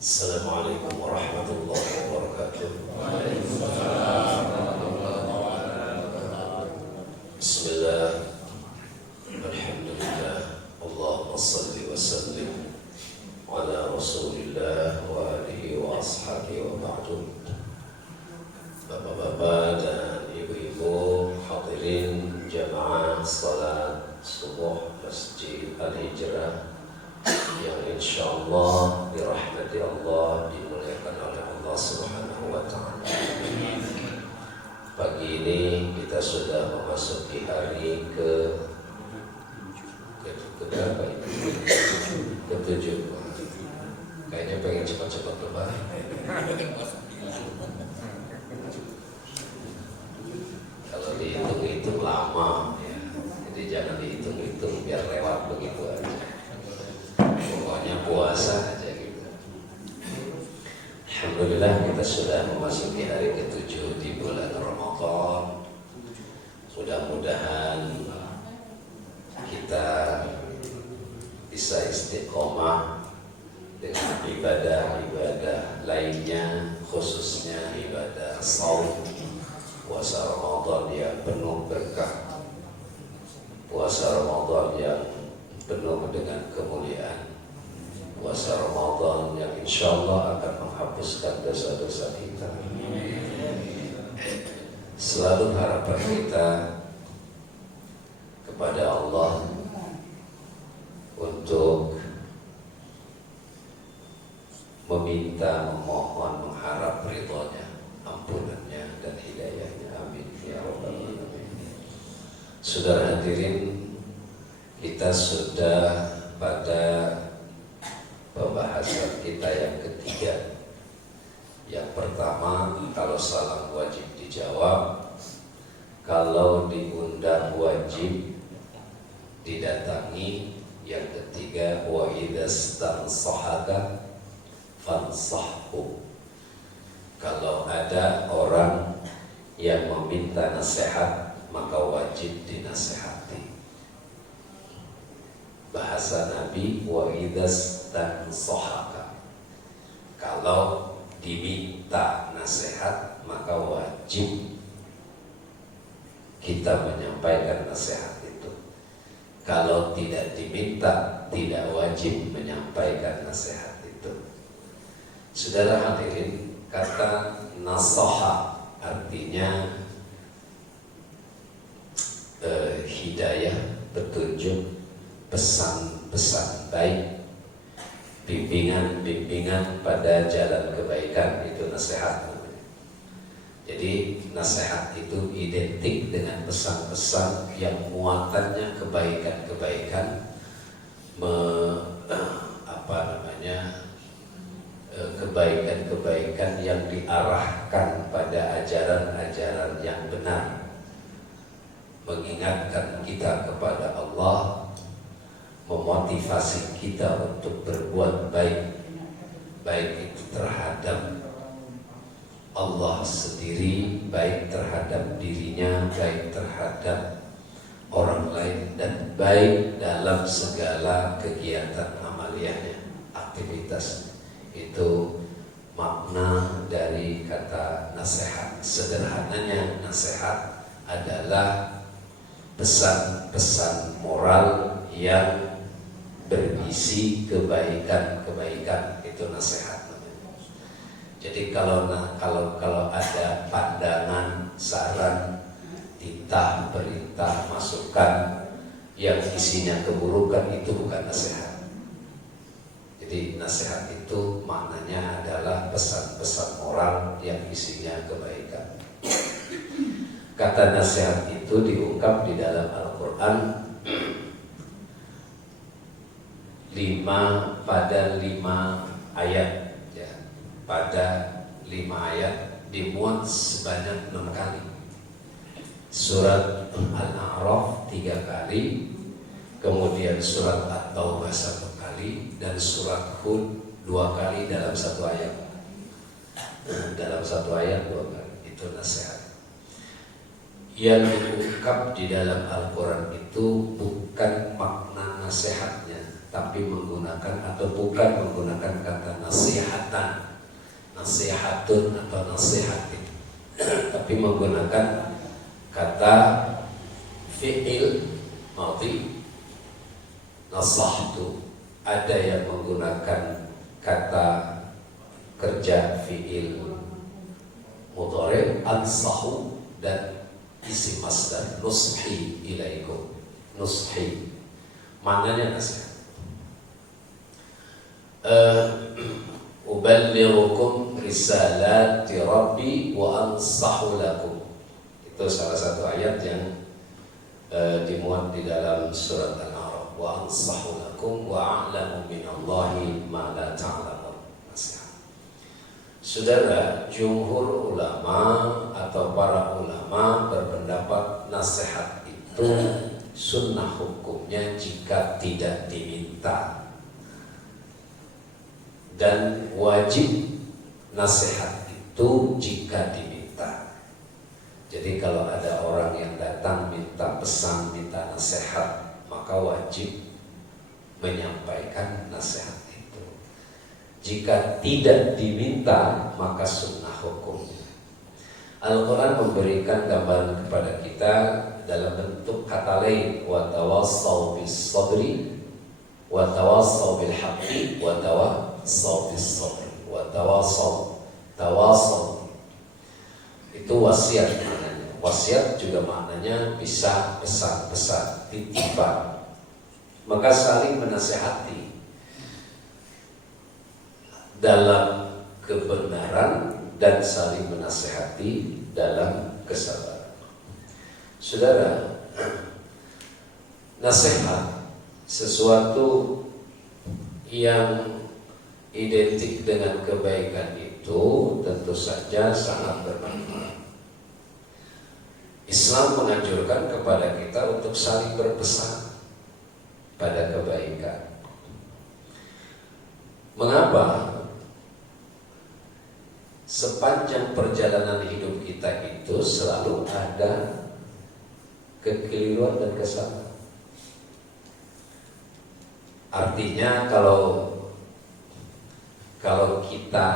Assalamualaikum warahmatullahi wabarakatuh. Bismillah, alhamdulillah, Allahumma salli wa sallim ala rasulillah wa alihi wa ashabihi wa ba'du. Bapak-bapak dan ibu-ibu hadirin jamaah salat subuh Masjid Al-Hijrah yang insyaallah dirahmati Allah, dimuliakan oleh Allah Subhanahu wa ta'ala. Pagi ini kita sudah memasuki hari berapa ini? Ketujuh. Kayaknya pengen cepat-cepat lebaran. Kalau dihitung-hitung lama ya. Jadi jangan dihitung-hitung biar lewat begitu aja. Pokoknya puasa aja gitu. Alhamdulillah kita sudah memasuki hari ke-7 di bulan Ramadan. Mudah-mudahan kita bisa istiqomah dengan ibadah-ibadah lainnya, khususnya ibadah shaum, puasa Ramadan yang penuh berkah, puasa Ramadan yang penuh dengan kemuliaan, puasa Ramadan yang insyaallah akan menghapuskan dosa-dosa kita. Selalu harapan kita kepada Allah untuk meminta, memohon, mengharap ridhonya, ampunannya dan hidayahnya. Amin ya rabbal alamin. Saudara hadirin, kita sudah pada pembahasan kita yang ketiga. Yang pertama, kalau salam wajib dijawab, kalau diundang wajib didatangi. Yang ketiga, wa idzastansahaka fansahhu. Kalau ada orang yang meminta nasihat, maka wajib dinasihati. Bahasa Nabi, wa idzastansahaka. Kalau diminta nasihat, maka wajib kita menyampaikan nasihat itu. Kalau tidak diminta, tidak wajib menyampaikan nasihat itu. Saudara hadirin, kata nasaha artinya hidayah, petunjuk, pesan-pesan baik, bimbingan pada jalan kebaikan, itu nasihat. Jadi nasihat itu identik dengan pesan-pesan yang muatannya kebaikan-kebaikan, kebaikan-kebaikan yang diarahkan pada ajaran-ajaran yang benar, mengingatkan kita kepada Allah, memotivasi kita untuk berbuat baik, baik itu terhadap Allah sendiri, baik terhadap dirinya, baik terhadap orang lain, dan baik dalam segala kegiatan amaliyahnya, aktivitas. Itu makna dari kata nasihat. Sederhananya, nasihat adalah pesan-pesan moral yang berisi kebaikan-kebaikan, itu nasihat. Jadi kalau ada pandangan, saran, titah, perintah, masukan yang isinya keburukan, itu bukan nasihat. Jadi nasihat itu maknanya adalah pesan-pesan moral yang isinya kebaikan. Kata nasihat itu diungkap di dalam Al-Quran pada 5 ayat. Pada 5 ayat dimuat sebanyak 6 kali. Surat Al-A'raf 3 kali, kemudian surat At-Taubah 1 kali, dan surat Hud 2 kali dalam 1 ayat. Dalam 1 ayat 2 kali. Itu nasihat. Yang diungkap di dalam Al-Quran itu bukan makna nasihatnya, tapi menggunakan atau bukan menggunakan kata nasihatan, nasihatun atau nasihatin, tapi menggunakan kata fi'il madhi nasahtu. Ada yang menggunakan kata kerja fi'il mudhari ansahu, dan isim masdar nushi ilaikum. Nushi maknanya nasihat. Uballighukum risalati rabbi wa ansahu lakum. Itu salah satu ayat yang dimuat di dalam surat Al-A'raf. Wa ansahu lakum wa a'lamu minallahi ma la ta'lamun. Nasihat. Saudara, jumhur ulama atau para ulama berpendapat nasihat itu sunnah hukumnya jika tidak diminta, dan wajib nasihat itu jika diminta. Jadi kalau ada orang yang datang minta pesan, minta nasihat, maka wajib menyampaikan nasihat itu. Jika tidak diminta, maka sunnah hukumnya. Al-Quran memberikan gambaran kepada kita dalam bentuk kata lain, wa tawassaw bis sabri wa tawassaw bil haqqi wa tawassaw bis sabri wa tawassaw itu wasiat maknanya. Wasiat juga maknanya bisa pesan-pesan, titipan. Maka saling menasehati dalam kebenaran dan saling menasehati dalam kesabaran. Saudara, nasihat sesuatu yang identik dengan kebaikan itu tentu saja sangat bermanfaat. Islam menganjurkan kepada kita untuk saling berpesan pada kebaikan. Mengapa? Sepanjang perjalanan hidup kita itu selalu ada kekeliruan dan kesalahan. Artinya kalau kita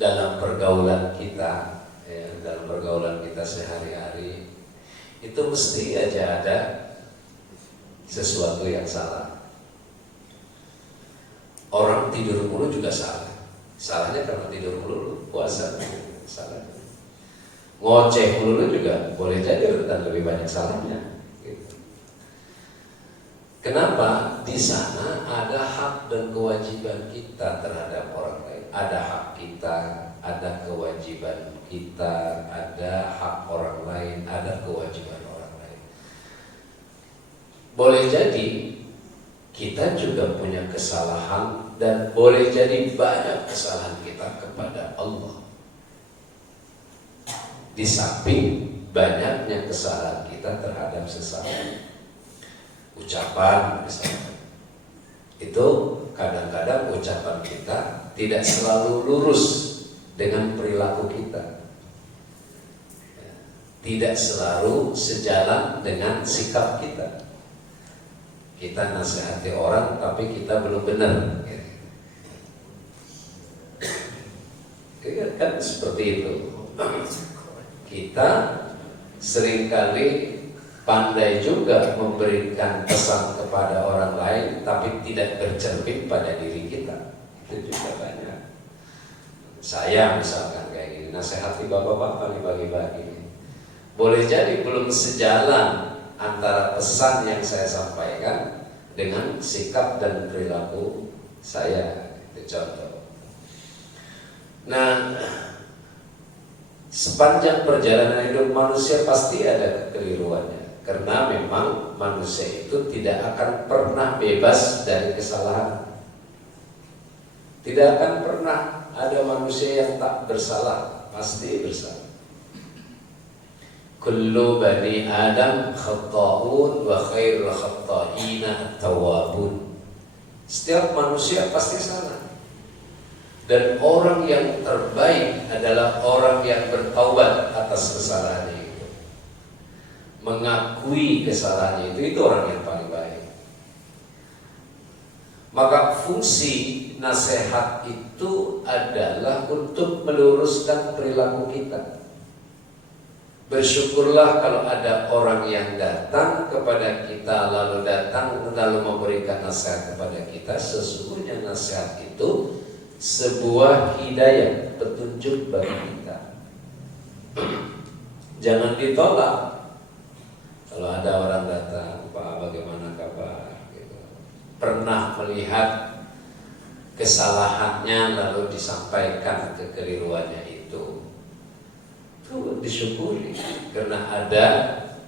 dalam pergaulan kita, dalam pergaulan kita sehari-hari itu mesti aja ada sesuatu yang salah. Orang tidur mulu juga salah. Salahnya karena tidur mulu, puasa salah. Ngoceh mulu juga boleh jadi dan lebih banyak salahnya. Gitu. Kenapa? Di sana ada hak dan kewajiban kita terhadap orang lain. Ada hak kita, ada kewajiban kita, ada hak orang lain, ada kewajiban orang lain. Boleh jadi kita juga punya kesalahan, dan boleh jadi banyak kesalahan kita kepada Allah. Di samping banyaknya kesalahan kita terhadap sesama. Ucapan misalnya, itu kadang-kadang ucapan kita tidak selalu lurus dengan perilaku kita, tidak selalu sejalan dengan sikap kita. Kita nasihati orang tapi kita belum benar. Kan seperti itu. Kita seringkali pandai juga memberikan pesan kepada orang lain tapi tidak bercermin pada diri kita. Itu juga banyak. Saya misalkan kayak gini, nasihati bapak-bapak nih pagi-pagi. Boleh jadi belum sejalan antara pesan yang saya sampaikan dengan sikap dan perilaku saya. Itu contoh. Nah, sepanjang perjalanan hidup manusia pasti ada kekeliruannya, karena memang manusia itu tidak akan pernah bebas dari kesalahan. Tidak akan pernah ada manusia yang tak bersalah, pasti bersalah. Kullu bani Adam khata'un wa khairul khata'ina at-tawwabun. Setiap manusia pasti salah. Dan orang yang terbaik adalah orang yang bertaubat atas kesalahannya itu. Mengakui kesalahannya itu orang yang paling baik. Maka fungsi nasihat itu adalah untuk meluruskan perilaku kita. Bersyukurlah kalau ada orang yang datang kepada kita, lalu memberikan nasihat kepada kita. Sesungguhnya nasihat itu sebuah hidayah, petunjuk bagi kita. Jangan ditolak. Kalau ada orang datang, Pak, bagaimana kabar? Gitu. Pernah melihat kesalahannya lalu disampaikan kekeliruannya itu disyukuri, karena ada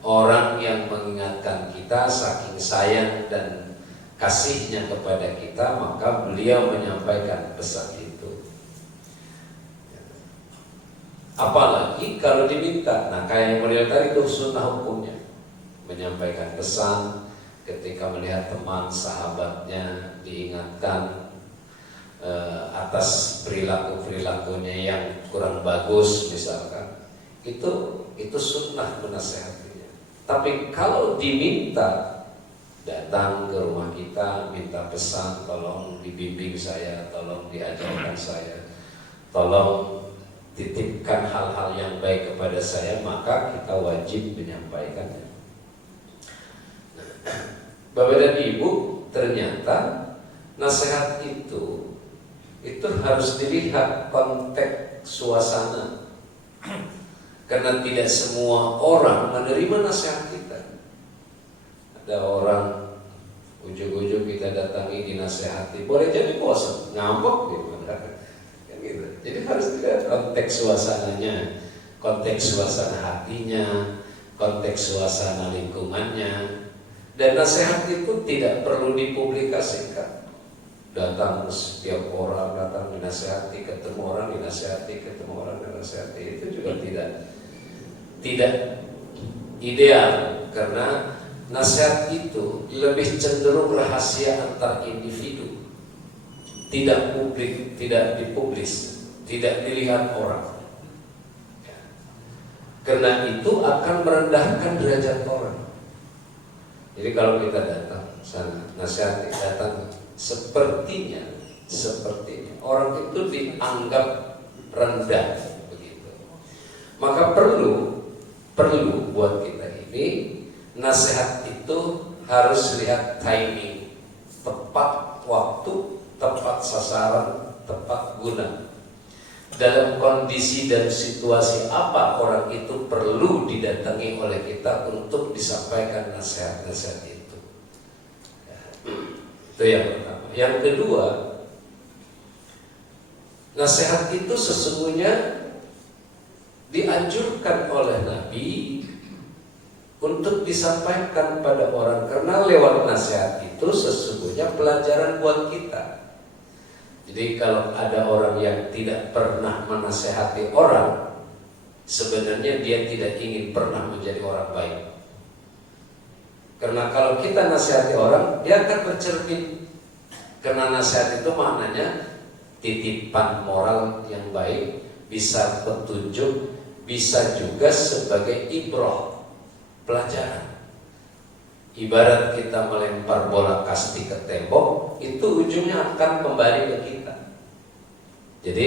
orang yang mengingatkan kita saking sayang dan kasihnya kepada kita, maka beliau menyampaikan pesan itu. Apalagi kalau diminta, nah kayak yang beliau tadi itu sunnah hukumnya, menyampaikan pesan ketika melihat teman sahabatnya diingatkan atas perilakunya yang kurang bagus misalkan, itu sunnah menasehatinya. Tapi kalau diminta datang ke rumah kita, minta pesan, tolong dibimbing saya, tolong diajarkan saya, tolong titipkan hal-hal yang baik kepada saya, maka kita wajib menyampaikannya. Bapak dan Ibu, ternyata nasihat itu harus dilihat konteks suasana. Karena tidak semua orang menerima nasihat kita. Ada orang ujung-ujung kita datangi dinasehati, boleh jadi bosan, ngambek gitu. Gitu. Jadi harus dilihat konteks suasananya, konteks suasana hatinya, konteks suasana lingkungannya. Dan nasihat itu tidak perlu dipublikasikan. Datang setiap orang, datang dinasehati, ketemu orang dinasehati, ketemu orang dinasehati, itu juga tidak ideal, karena nasihat itu lebih cenderung rahasia antar individu, tidak publik, tidak dipublis, tidak dilihat orang. Karena itu akan merendahkan derajat orang. Jadi kalau kita datang sana, nasihat datang, sepertinya orang itu dianggap rendah begitu. Maka perlu buat kita ini, nasihat itu harus lihat timing, tepat waktu, tepat sasaran, tepat guna. Dalam kondisi dan situasi apa orang itu perlu didatangi oleh kita untuk disampaikan nasihat-nasihat itu. Itu yang pertama. Yang kedua, nasihat itu sesungguhnya dianjurkan oleh Nabi untuk disampaikan pada orang, karena lewat nasihat itu sesungguhnya pelajaran buat kita. Jadi kalau ada orang yang tidak pernah menasehati orang, sebenarnya dia tidak ingin pernah menjadi orang baik. Karena kalau kita nasihati orang, dia akan bercermin. Karena nasihat itu maknanya titipan moral yang baik, bisa petunjuk, bisa juga sebagai ibrah, pelajaran. Ibarat kita melempar bola kasti ke tembok, itu ujungnya akan kembali ke kita. Jadi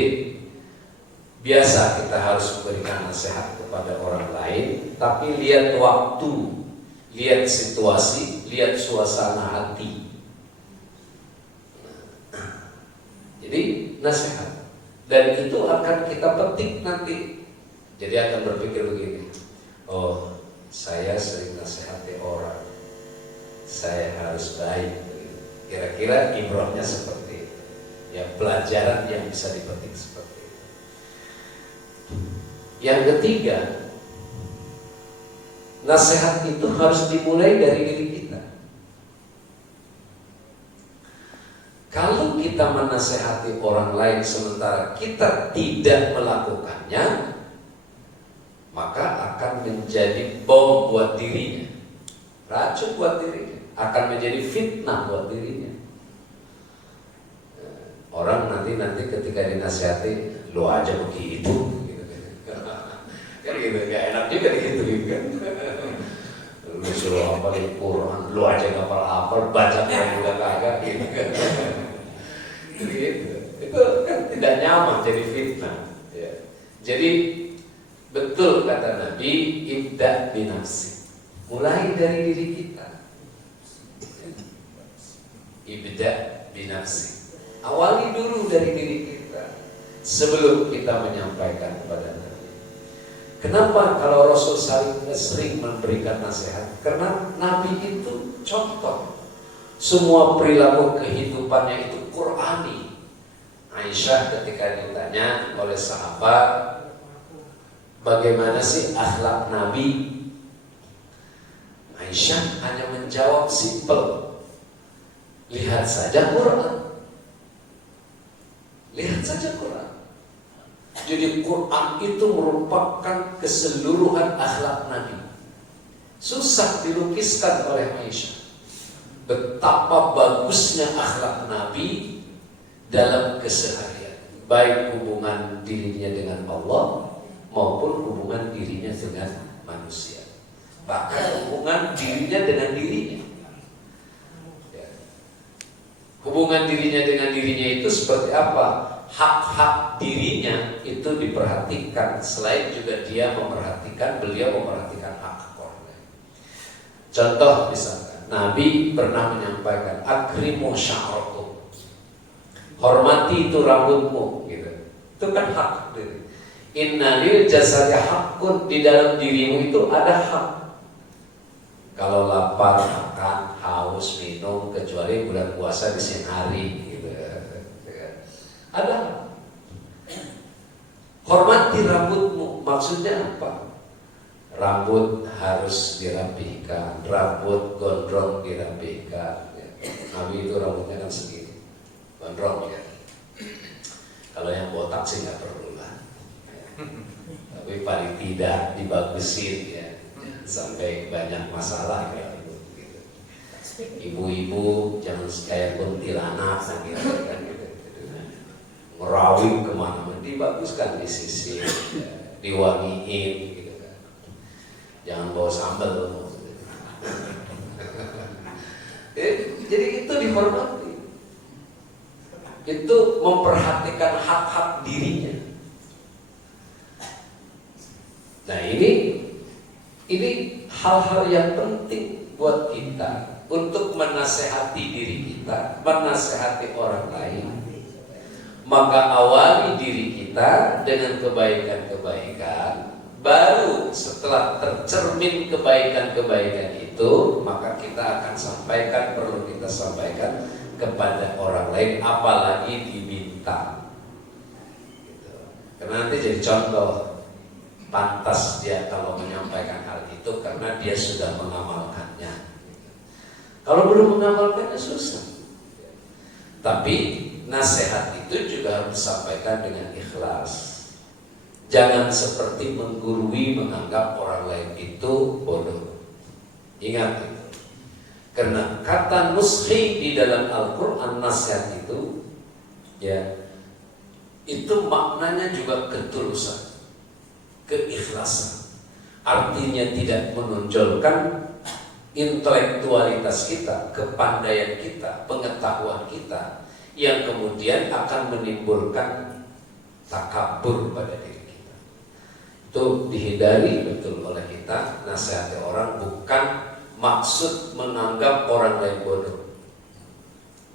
biasa kita harus memberikan nasihat kepada orang lain, tapi lihat waktu, lihat situasi, lihat suasana hati. Jadi nasihat, dan itu akan kita petik nanti. Jadi akan berpikir begini, oh saya sering nasihati orang, saya harus baik. Kira-kira ibrahnya seperti itu. Ya, pelajaran yang bisa dipetik seperti itu. Yang ketiga, nasihat itu harus dimulai dari diri kita. Kalau kita menasehati orang lain sementara kita tidak melakukannya, maka akan menjadi bom buat dirinya, racun buat dirinya, akan menjadi fitnah buat dirinya. Orang nanti ketika dinasihati, lo aja begitu, gitu. Kan gitu, gak enak juga gitu kan. Lu suruh hafalin Quran, lu aja gak hafal, baca Quran juga kagak gitu kan. Itu kan tidak nyaman, jadi fitnah. Ya. Jadi betul kata Nabi, ibda binafsi, mulai dari diri kita. Ibda binafsi, awali dulu dari diri kita sebelum kita menyampaikan kepada Nabi. Kenapa kalau Rasul sering memberikan nasihat? Karena Nabi itu contoh. Semua perilaku kehidupannya itu Qur'ani. Aisyah ketika ditanya oleh sahabat, bagaimana sih akhlak Nabi? Aisyah hanya menjawab simpel, lihat saja Quran. Lihat saja Quran. Jadi Quran itu merupakan keseluruhan akhlak Nabi. Susah dilukiskan oleh Aisyah betapa bagusnya akhlak Nabi dalam keseharian, baik hubungan dirinya dengan Allah maupun hubungan dirinya dengan manusia, bahkan hubungan dirinya dengan dirinya. Hubungan dirinya dengan dirinya itu seperti apa? Hak-hak dirinya itu diperhatikan, selain juga beliau memperhatikan hak orang lain. Contoh misalkan Nabi pernah menyampaikan, akrimu sya'rakum, hormati itu rambutmu, gitu. Itu kan hak diri. Inna lil jasadi haqqun, di dalam dirimu itu ada hak. Kalau lapar makan, haus minum, kecuali bulan puasa di siang hari, gitu. Ada. Hormati rambutmu, maksudnya apa? Rambut harus dirapihkan, rambut gondrong dirapihkan. Nabi itu rambutnya kan segini, gondrong ya. Kalau yang botak sih nggak perlu lah. Tapi paling tidak dibagusin ya, sampai banyak masalah ya. Ibu-ibu jangan kayak kuntilanak gitu kan. Merawing kemana-mana, dibaguskan di sisi, ya, diwangiin gitu kan. Jangan bawa sambal. Jadi itu dihormati. Itu memperhatikan hak-hak dirinya. Nah ini hal-hal yang penting buat kita untuk menasehati diri kita, menasehati orang lain. Maka awali diri kita dengan kebaikan-kebaikan, baru setelah tercermin kebaikan-kebaikan itu, maka kita akan sampaikan, perlu kita sampaikan kepada orang lain, apalagi diminta. Gitu. Karena nanti jadi contoh, pantas dia kalau menyampaikan hal itu karena dia sudah mengamalkannya. Kalau belum mengamalkannya susah. Tapi nasihat itu juga harus disampaikan dengan ikhlas. Jangan seperti menggurui, menganggap orang lain itu bodoh. Ingat itu. Karena kata nushi di dalam Al-Quran, nasihat itu, ya, itu maknanya juga ketulusan, keikhlasan. Artinya tidak menonjolkan intelektualitas kita, kepandaian kita, pengetahuan kita, yang kemudian akan menimbulkan takabur pada diri kita. Itu dihindari betul oleh kita. Nasihati orang bukan maksud menganggap orang lain bodoh,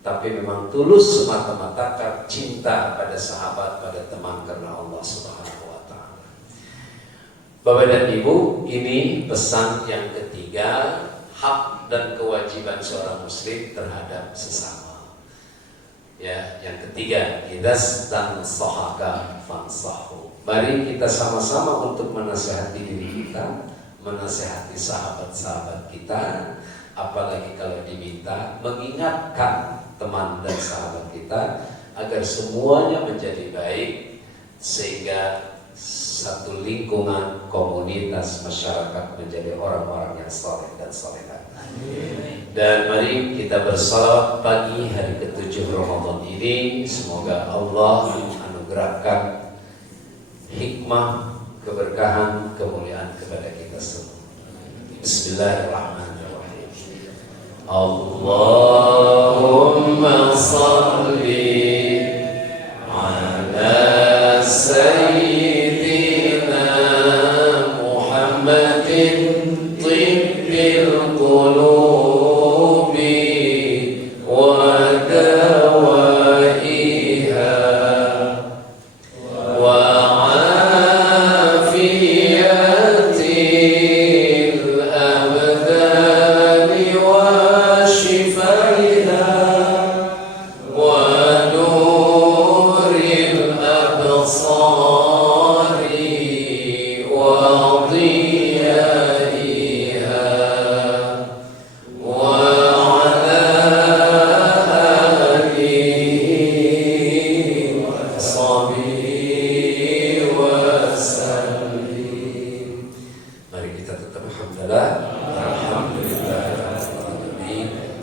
tapi memang tulus semata-mata cinta pada sahabat, pada teman karena Allah Subhanahu wa Ta'ala. Bapak dan Ibu, ini pesan yang ketiga, hak dan kewajiban seorang muslim terhadap sesama. Ya, yang ketiga, idas dan sahaka fansahu. Mari kita sama-sama untuk menasihati diri kita, menasihati sahabat-sahabat kita, apalagi kalau diminta mengingatkan teman dan sahabat kita agar semuanya menjadi baik, sehingga satu lingkungan, komunitas, masyarakat menjadi orang-orang yang saleh dan salehah. Dan mari kita bersalawat pagi hari ke-7 Ramadan ini. Semoga Allah menganugerahkan hikmah, keberkahan, kemuliaan kepada kita semua. Bismillahirrahmanirrahim. Allahumma salli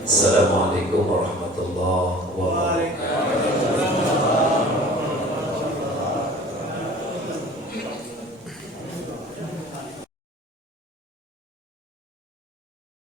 Assalamualaikum warahmatullahi wabarakatuh.